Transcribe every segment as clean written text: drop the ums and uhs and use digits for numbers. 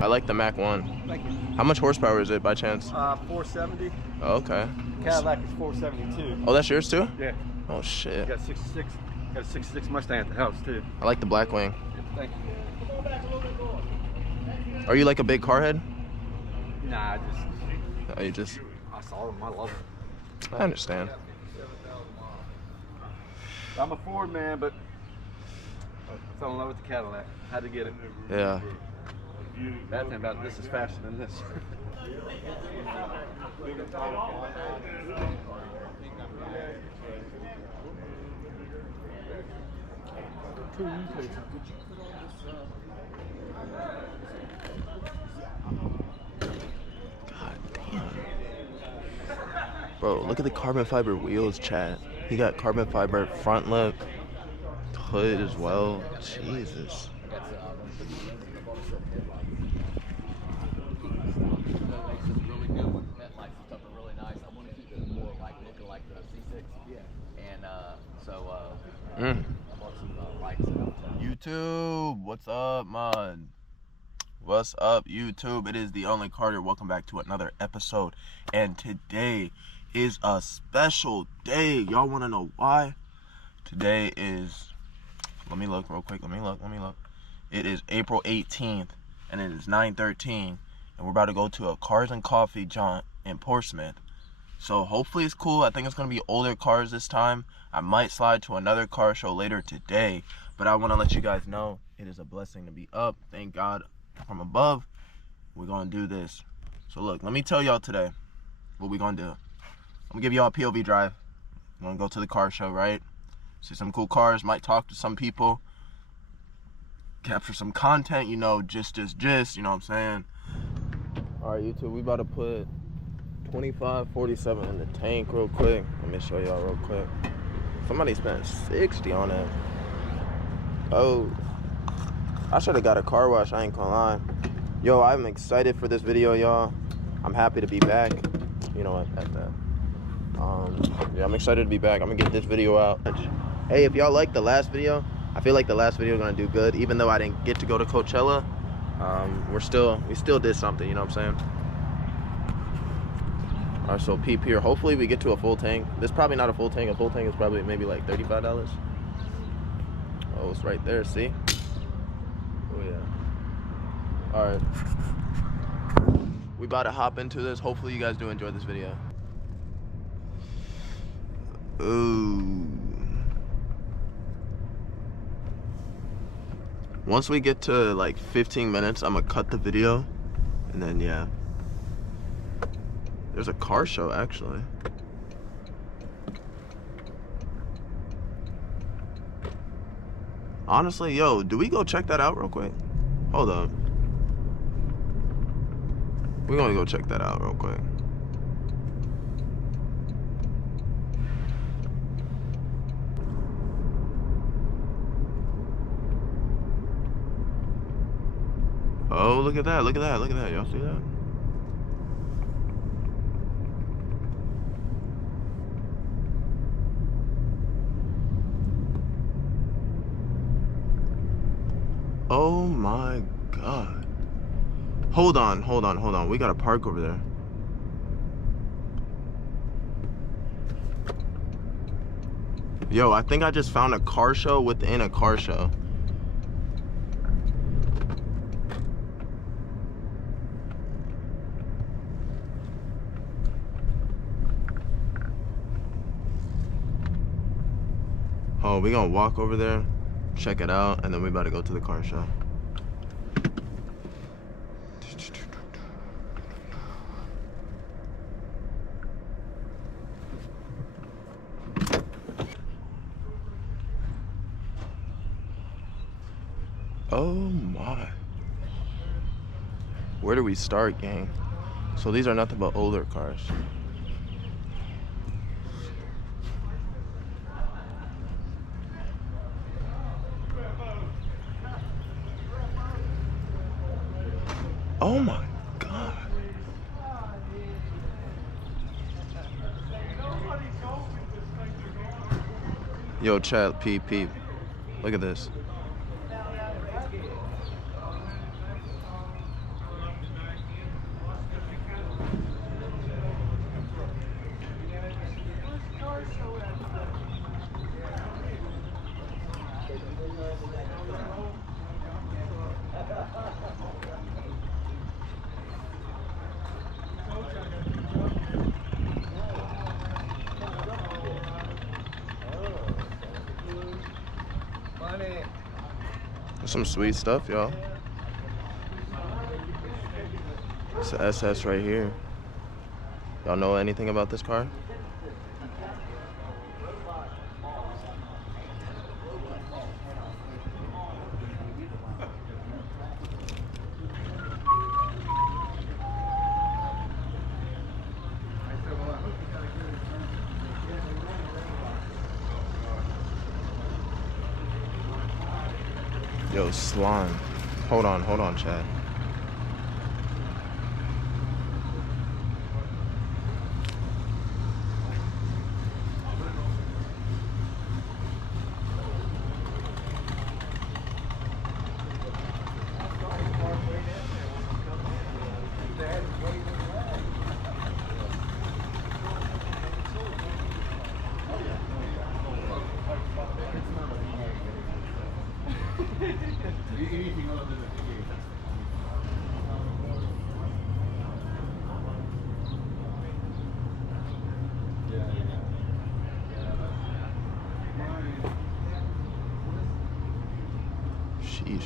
I like the Mac 1. Thank you. How much horsepower is it by chance? 470. Oh, okay. Cadillac is 472. Oh, that's yours too? Yeah. Oh shit. Got 66. Got a 66 Mustang at the house too. I like the black wing. Thank you. Are you like a big car head? Nah, You just. I saw them. I love them. I understand. I'm a Ford man, but I fell in love with the Cadillac. Had to get it. Yeah. Bad thing about it, this is faster than this. God damn. Bro, look at the carbon fiber wheels, chat. He got carbon fiber front lip, hood as well. Jesus. YouTube, what's up, man? What's up, YouTube? It is the Only Carter. Welcome back to another episode, and today is a special day. Y'all want to know why? Today is, let me look real quick. Let me look. It is April 18th, and it is 9:13, and we're about to go to a Cars and Coffee jaunt in Portsmouth. So hopefully it's cool. I think it's going to be older cars this time. I might slide to another car show later today, but I want to let you guys know it is a blessing to be up. Thank God from above. We're going to do this. So look, let me tell y'all today what we're going to do. I'm going to give y'all a POV drive. I'm going to go to the car show, right? See some cool cars, might talk to some people, capture some content, you know, just, you know what I'm saying? All right, YouTube, we about to put 2547 in the tank real quick. Let me show y'all real quick. Somebody spent 60 on it. Oh, I should have got a car wash, I ain't gonna lie. Yo, I'm excited for this video, y'all. I'm happy to be back. You know what, at that. Yeah, I'm excited to be back. I'm gonna get this video out. Hey, if y'all like the last video, I feel like the last video is gonna do good. Even though I didn't get to go to Coachella, we still did something, you know what I'm saying? All right, so peep here. Hopefully we get to a full tank. This is probably not a full tank. A full tank is probably maybe like $35. Oh, it's right there, see? Oh, yeah. All right. We about to hop into this. Hopefully you guys do enjoy this video. Ooh. Once we get to like 15 minutes, I'm gonna cut the video. And then, yeah. There's a car show, actually. Honestly, yo, do we go check that out real quick? Hold up. We're gonna go check that out real quick. Oh, look at that, look at that, look at that. Y'all see that? Oh my God. Hold on. We gotta park over there. Yo, I think I just found a car show within a car show. Oh, we gonna walk over there, check it out, and then we about to go to the car show. Oh my. Where do we start, gang? So these are nothing but older cars. Oh my God. Yo, chat, peep. Look at this. Some sweet stuff, y'all. It's the SS right here. Y'all know anything about this car? Yo, slime. Hold on, Chad. Sheesh.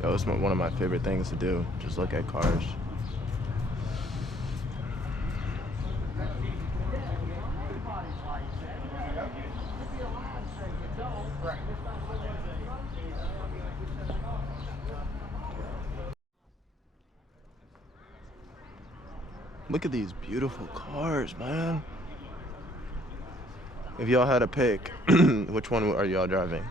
That was one of my favorite things to do. Just look at cars. Look at these beautiful cars, man. If y'all had to pick, which one are y'all driving?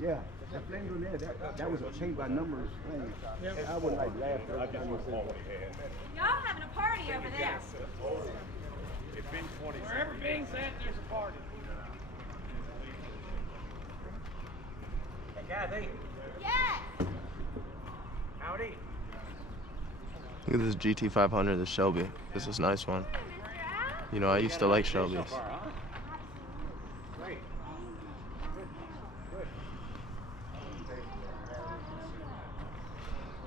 Yeah, the flames on there, that was a change by numbers flame. I would like laugh every time you said that. Y'all having a party over there. It's been 20 seconds. Wherever Bing's at, there's a party. Hey, Kathy. Yes. Howdy. Look at this GT500, this Shelby. This is a nice one. You know, I used to like Shelbys.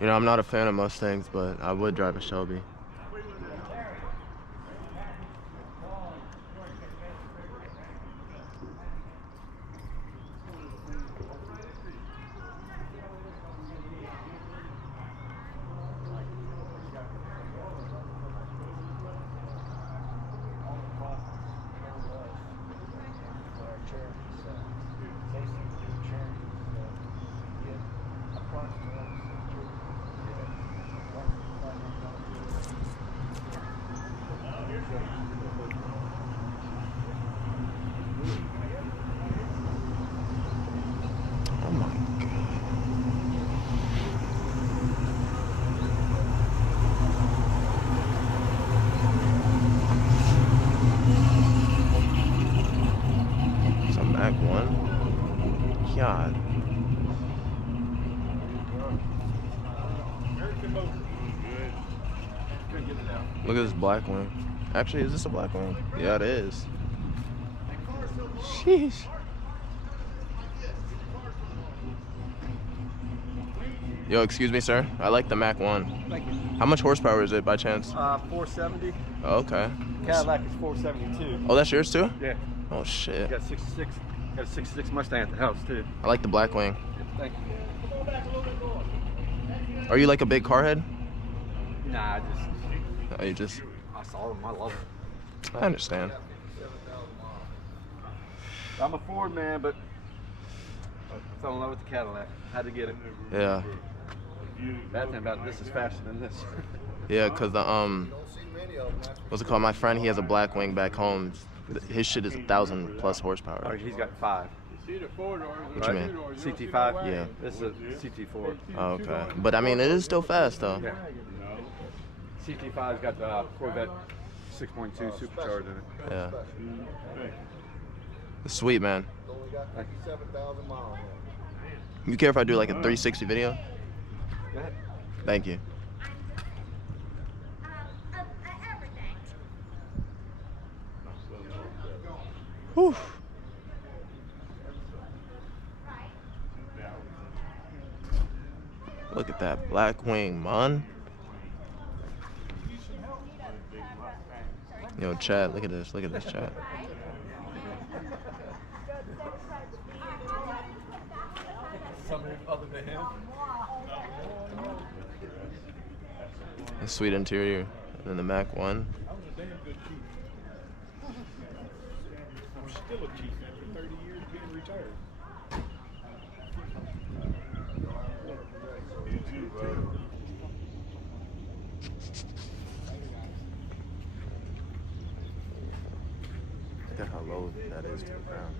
You know, I'm not a fan of Mustangs, but I would drive a Shelby. Oh my God. It's a Mac 1. God. Look at this black one. Actually, is this a black one? Yeah, it is. Sheesh. Yo, excuse me, sir. I like the Mac 1. Thank you. How much horsepower is it by chance? 470. Oh, okay. Cadillac is 472. Oh, that's yours too? Yeah. Oh, shit. Got 66. Got a 66 Mustang at the house too. I like the black wing. Thank you. Are you like a big car head? Nah, Oh, you just... I saw them. I love them. I understand. I'm a Ford man, but I fell in love with the Cadillac. Had to get it. Yeah. Bad thing about this is faster than this. Yeah, because the, what's it called? My friend, he has a black wing back home. His shit is 1,000+ horsepower. Oh, he's got 5. What you mean? CT5? Yeah. This is a CT4. Oh, okay. But I mean, it is still fast though. Yeah. CT5's got the Corvette 6.2 supercharged in it. Yeah. It's sweet, man. You care if I do like a 360 video? Go ahead. Thank you. Everything. Whew. Look at that black wing, man. Yo, chat, look at this. Look at this, chat. Somebody other than him? The sweet interior. And then the Mac 1. I was a damn good chief. I'm still a chief after 30 years being retired. You too, bro. Look at how low that is to the ground.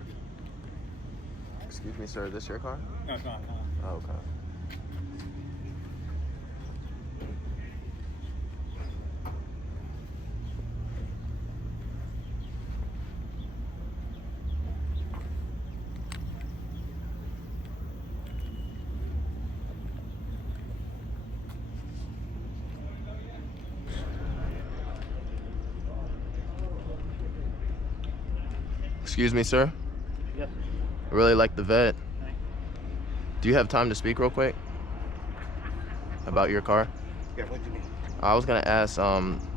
Excuse me, sir, is this your car? No, it's not. Oh, okay. Excuse me, sir. Yes. I really like the vet. Do you have time to speak real quick about your car? Yeah, what do you mean? I was gonna ask,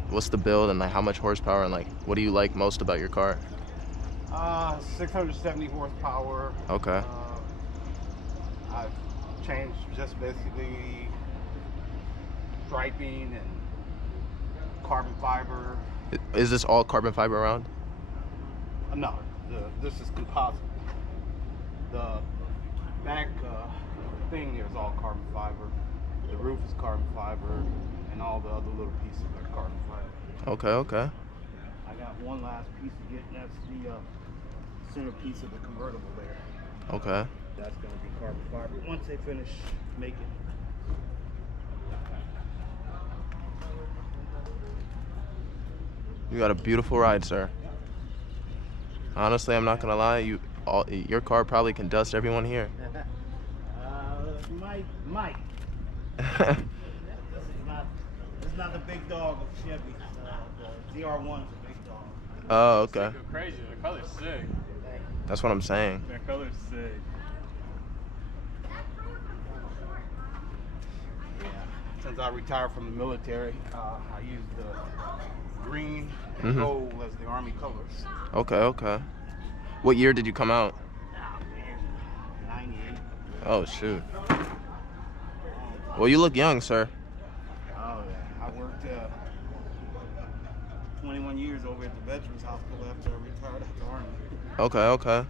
what's the build and like how much horsepower and like what do you like most about your car? 670 horsepower. Okay. I've changed just basically striping and carbon fiber. Is this all carbon fiber around? No, this is composite. The back thing here is all carbon fiber. The roof is carbon fiber, and all the other little pieces are carbon fiber. Okay, okay. I got one last piece to get, and that's the centerpiece of the convertible there. Okay. That's going to be carbon fiber once they finish making. You got a beautiful ride, sir. Honestly, I'm not gonna lie. Your car probably can dust everyone here. Mike. This is not the big dog of Chevy. The ZR1's a big dog. Oh, okay. Go crazy. The color's sick. That's what I'm saying. That color's sick. Yeah. Since I retired from the military, I used the green and gold as the Army colors. Okay, okay. What year did you come out? 98. Oh, shoot. Well, you look young, sir. Oh, yeah. I worked 21 years over at the Veterans Hospital after I retired at the Army. Okay, okay.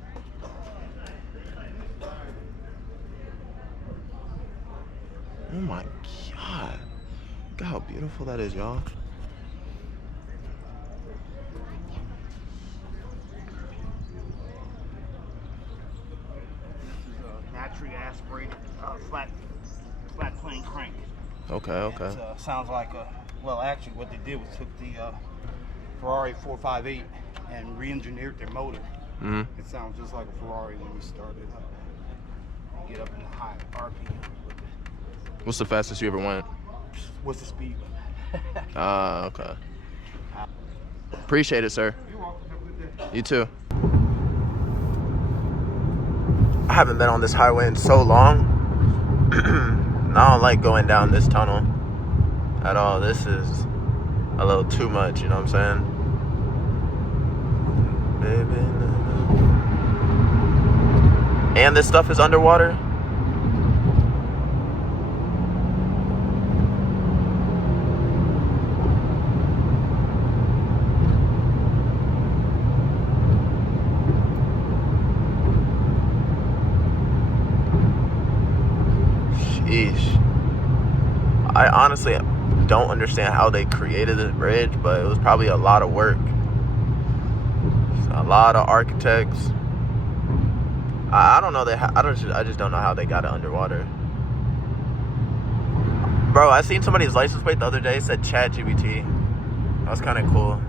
Oh my God. Look at how beautiful that is, y'all. This is a naturally aspirated flat plane crank. Okay, okay. It sounds like well, actually what they did was took the Ferrari 458 and re-engineered their motor. Mm-hmm. It sounds just like a Ferrari when we started up. Get up in the high RPM. What's the fastest you ever went? What's the speed limit? Ah, okay. Appreciate it, sir. You're welcome. Have a good day. You too. I haven't been on this highway in so long. I don't like going down this tunnel at all. This is a little too much, you know what I'm saying? Baby, and this stuff is underwater? Sheesh. I honestly don't understand how they created this bridge, but it was probably a lot of work. A lot of architects. I don't know. I just don't know how they got it underwater. Bro, I seen somebody's license plate the other day. It said ChatGPT. That was kind of cool.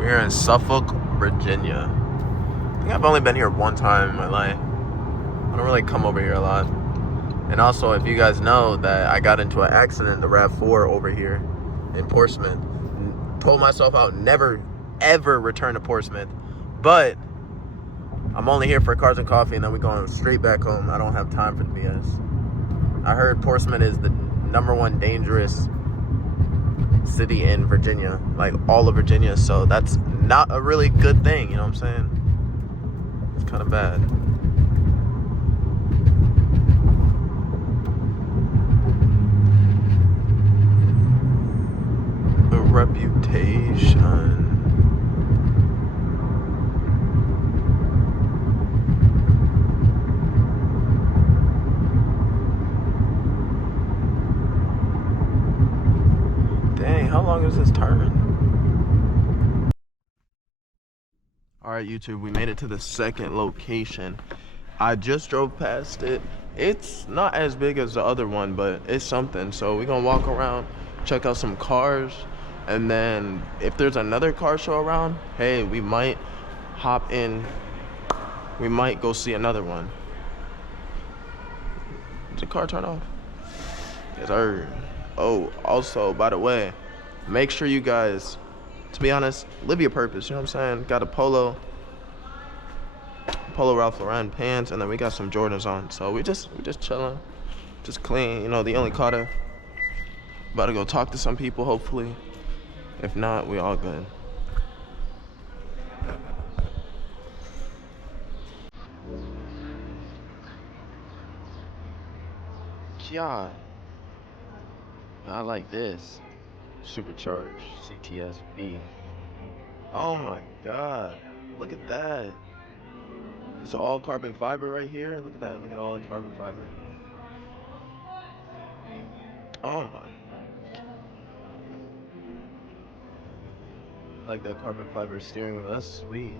We're here in Suffolk, Virginia. I think I've only been here one time in my life. I don't really come over here a lot. And also, if you guys know that I got into an accident in the RAV4 over here in Portsmouth. Told myself I'll never, ever return to Portsmouth. But I'm only here for cars and coffee, and then we're going straight back home. I don't have time for the BS. I heard Portsmouth is the #1 dangerous city in Virginia, like all of Virginia, so that's not a really good thing, you know what I'm saying? It's kind of bad. A reputation. Dang, how long is this turn? Alright, YouTube, we made it to the second location. I just drove past it. It's not as big as the other one, but it's something. So we're gonna walk around, check out some cars, and then if there's another car show around, hey, we might hop in. We might go see another one. Did the car turn off? Yes, sir. Oh, also, by the way, make sure you guys, to be honest, live your purpose, you know what I'm saying? Got a polo Ralph Lauren pants, and then we got some Jordans on. So we just chilling, just clean, you know, theOnlycarter. About to go talk to some people, hopefully. If not, we all good. Yeah. I like this. Supercharged CTSV. Oh my god. Look at that. It's all carbon fiber right here. Look at that. Look at all the carbon fiber. Oh my. I like that carbon fiber steering wheel. That's sweet.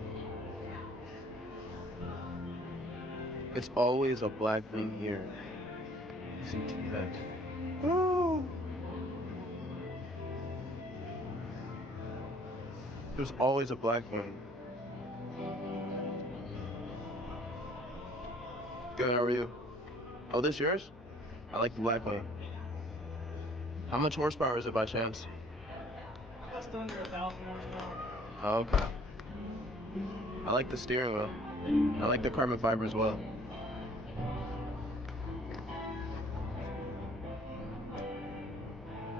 It's always a black thing here. CTS. Woo! There's always a black one. Good, how are you? Oh, this yours? I like the black one. How much horsepower is it by chance? Just under 1,000 horsepower. Oh, okay. I like the steering wheel. I like the carbon fiber as well.